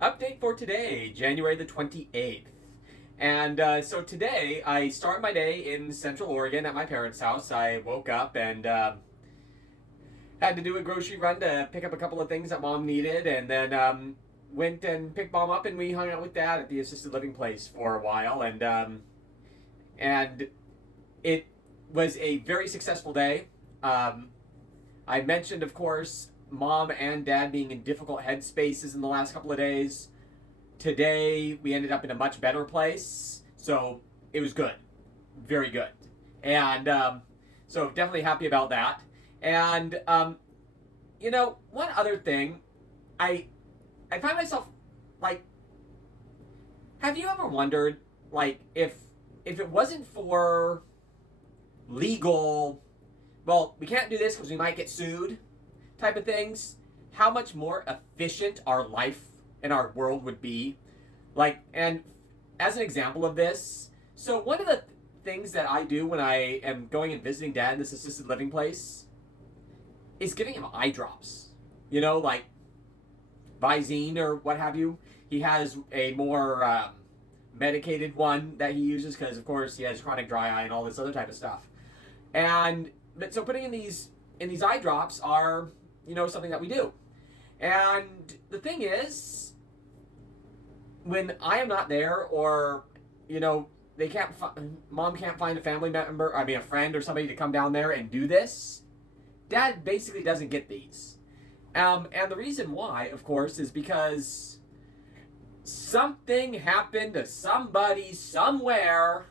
Update for today, January the 28th. And so today, I start my day in Central Oregon at my parents' house. I woke up and had to do a grocery run to pick up a couple of things that mom needed, and then went and picked mom up, and we hung out with dad at the assisted living place for a while. And it was a very successful day. Um, I mentioned, of course, mom and dad being in difficult headspaces in the last couple of days. Today, we ended up in a much better place. So it was good. Very good. And so definitely happy about that. And, one other thing, I, I find myself, like, have you ever wondered, like, if it wasn't for legal, well, we can't do this because we might get sued type of things, how much more efficient our life and our world would be. Like, and as an example of this, so one of the things that I do when I am going and visiting dad in this assisted living place is giving him eye drops. Like Visine or what have you. He has a more medicated one that he uses because, of course, he has chronic dry eye and all this other type of stuff. But so putting in these eye drops are something that we do. And the thing is, when I am not there, or they can't, mom can't find a family member, a friend or somebody to come down there and do this, dad basically doesn't get these. And the reason why, of course, is because something happened to somebody somewhere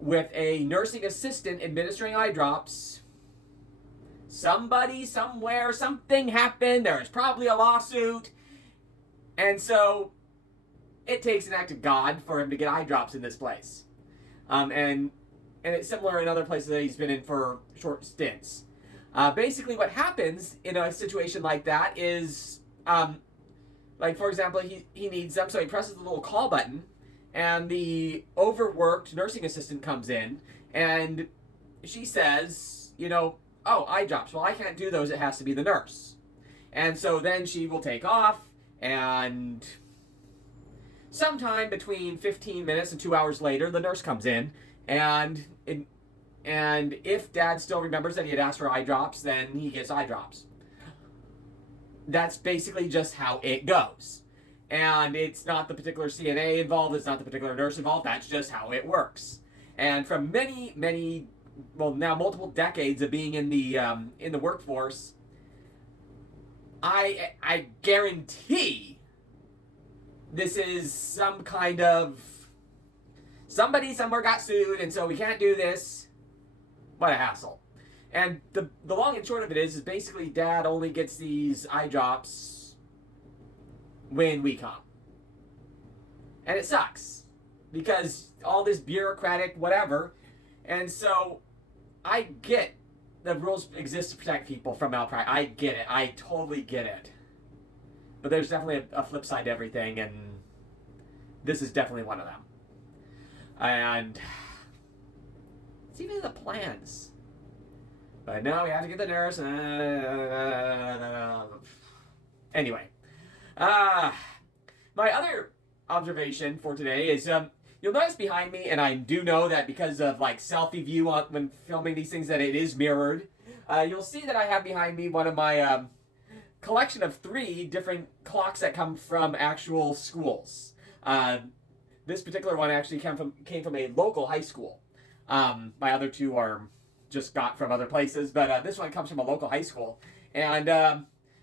with a nursing assistant administering eye drops. Somebody, somewhere, something happened. There is probably a lawsuit. And so it takes an act of God for him to get eye drops in this place. And it's similar in other places that he's been in for short stints. Basically, what happens in a situation like that is, like, for example, he needs them, so he presses the little call button, and the overworked nursing assistant comes in, and she says, oh, eye drops. Well, I can't do those. It has to be the nurse. And so then she will take off, and sometime between 15 minutes and 2 hours later, the nurse comes in, and if dad still remembers that he had asked for eye drops, then he gets eye drops. That's basically just how it goes. And it's not the particular CNA involved, it's not the particular nurse involved, that's just how it works. And from many, well, now multiple decades of being in the workforce, I guarantee this is some kind of somebody somewhere got sued, and so we can't do this. What a hassle. And the long and short of it is basically dad only gets these eye drops when we come. And it sucks because all this bureaucratic whatever. And so I get the rules exist to protect people from malpractice. I get it. I totally get it. But there's definitely a flip side to everything, and this is definitely one of them. And it's even in the plans. But now we have to get the nurse. Anyway. My other observation for today is you'll notice behind me, and I do know that because of like selfie view when filming these things that it is mirrored. You'll see that I have behind me one of my collection of 3 different clocks that come from actual schools. This particular one actually came from a local high school. My other 2 are just got from other places, but this one comes from a local high school. And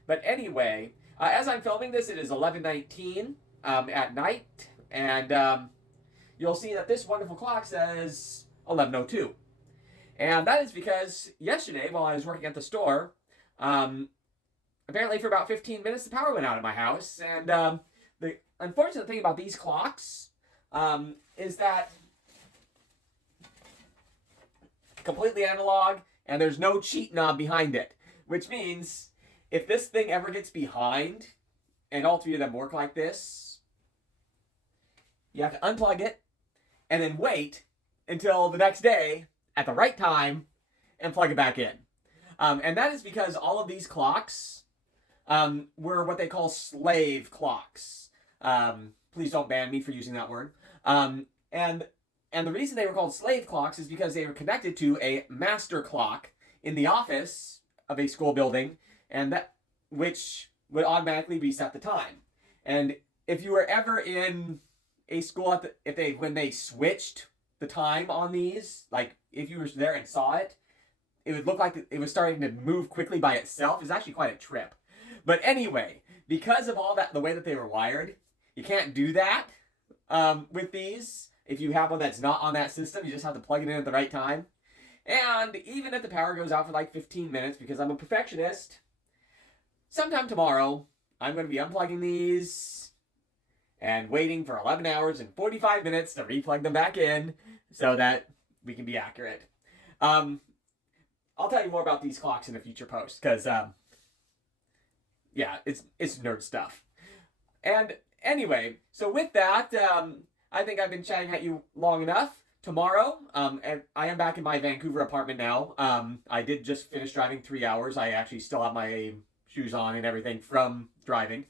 but anyway, as I'm filming this, it is 11:19 at night, and you'll see that this wonderful clock says 11:02, and that is because yesterday, while I was working at the store, apparently for about 15 minutes the power went out at my house, and the unfortunate thing about these clocks is that completely analog, and there's no cheat knob behind it, which means if this thing ever gets behind, and all 3 of them work like this, you have to unplug it and then wait until the next day at the right time and plug it back in. And that is because all of these clocks were what they call slave clocks. Please don't ban me for using that word. And the reason they were called slave clocks is because they were connected to a master clock in the office of a school building, and that which would automatically reset the time. And if you were ever in a school when they switched the time on these, like if you were there and saw it, it would look like it was starting to move quickly by itself. It was actually quite a trip. But anyway, because of all that, the way that they were wired, you can't do that with these. If you have one that's not on that system, you just have to plug it in at the right time. And even if the power goes out for like 15 minutes, because I'm a perfectionist, sometime tomorrow, I'm going to be unplugging these and waiting for 11 hours and 45 minutes to replug them back in so that we can be accurate. I'll tell you more about these clocks in a future post, because, yeah, it's nerd stuff. And anyway, so with that, I think I've been chatting at you long enough. Tomorrow, and I am back in my Vancouver apartment now. I did just finish driving 3 hours. I actually still have my shoes on and everything from driving.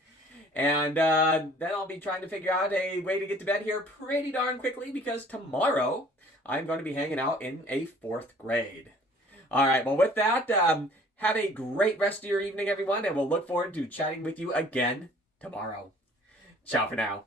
And then I'll be trying to figure out a way to get to bed here pretty darn quickly, because tomorrow I'm going to be hanging out in a 4th grade. All right, well, with that, have a great rest of your evening, everyone, and we'll look forward to chatting with you again tomorrow. Ciao for now.